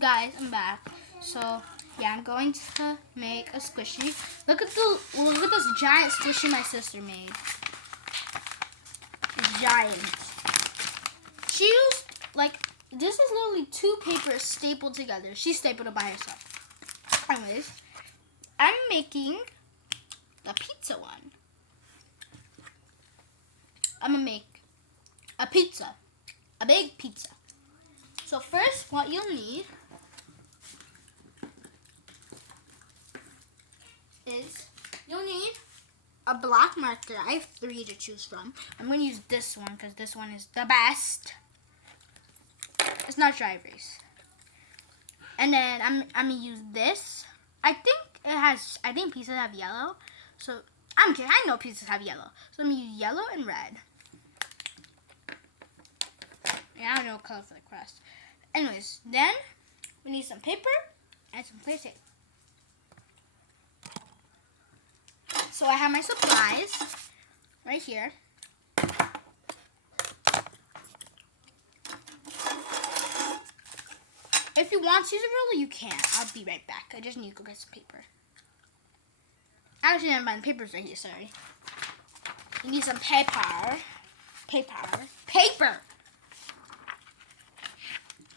guys, I'm back. So yeah, I'm going to make a squishy. Look at this giant squishy my sister made. It's giant. She used this is literally 2 papers stapled together. She stapled it by herself. Anyways, I'm making the pizza one. I'm gonna make a pizza, a big pizza. So first, what you'll need is a black marker. I have 3 to choose from. I'm going to use this one because this one is the best. It's not dry erase. And then I'm going to use this. I think pieces have yellow. So I'm kidding. I know pieces have yellow. So I'm going to use yellow and red. Yeah, I don't know what color for the crust. Anyways, then we need some paper and some clear tape. So I have my supplies right here. If you want to use a ruler, you can. I'll be right back. I just need to go get some paper. Actually, never mind. The paper's right here, sorry. You need some paper. Paper!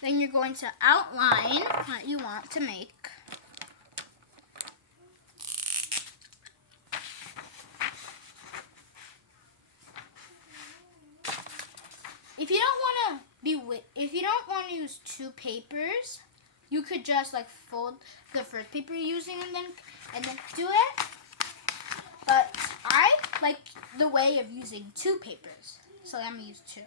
Then you're going to outline what you want to make. If you don't want to use 2 papers, you could just fold the first paper you're using and then do it. But I like the way of using 2 papers, so I'm gonna use 2.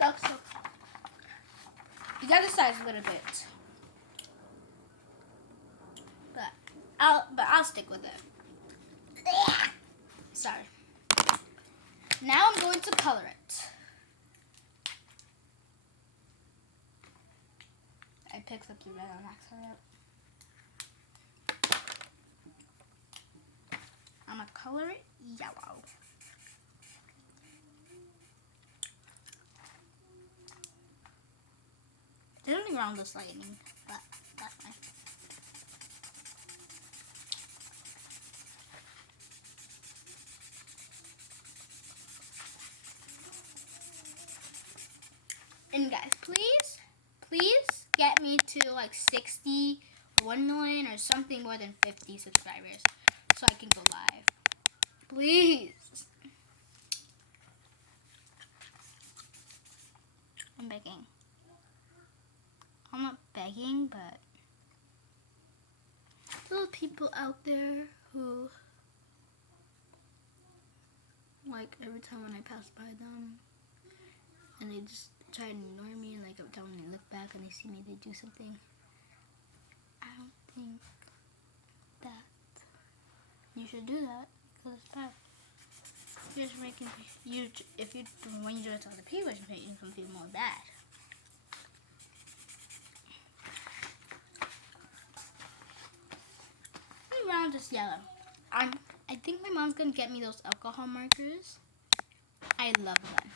So you gotta size a little bit, but I'll stick with it. Sorry. Now I'm going to color it. I picked up the red on accident. I'm gonna color it yellow. There's nothing wrong with this lighting, but that's fine. And guys, please get me to 60 or 1 million or something more than 50 subscribers so I can go live. Please. I'm begging. I'm not begging, but there are people out there who every time when I pass by them and they just try to ignore me, and every time when they look back and they see me, they do something. I don't think that you should do that because it's bad. You're just making when you do it to other people, you're making them feel more bad. Around just yellow. I think my mom's gonna get me those alcohol markers. I love them.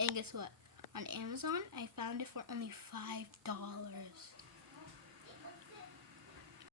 And guess what? On Amazon, I found it for only $5.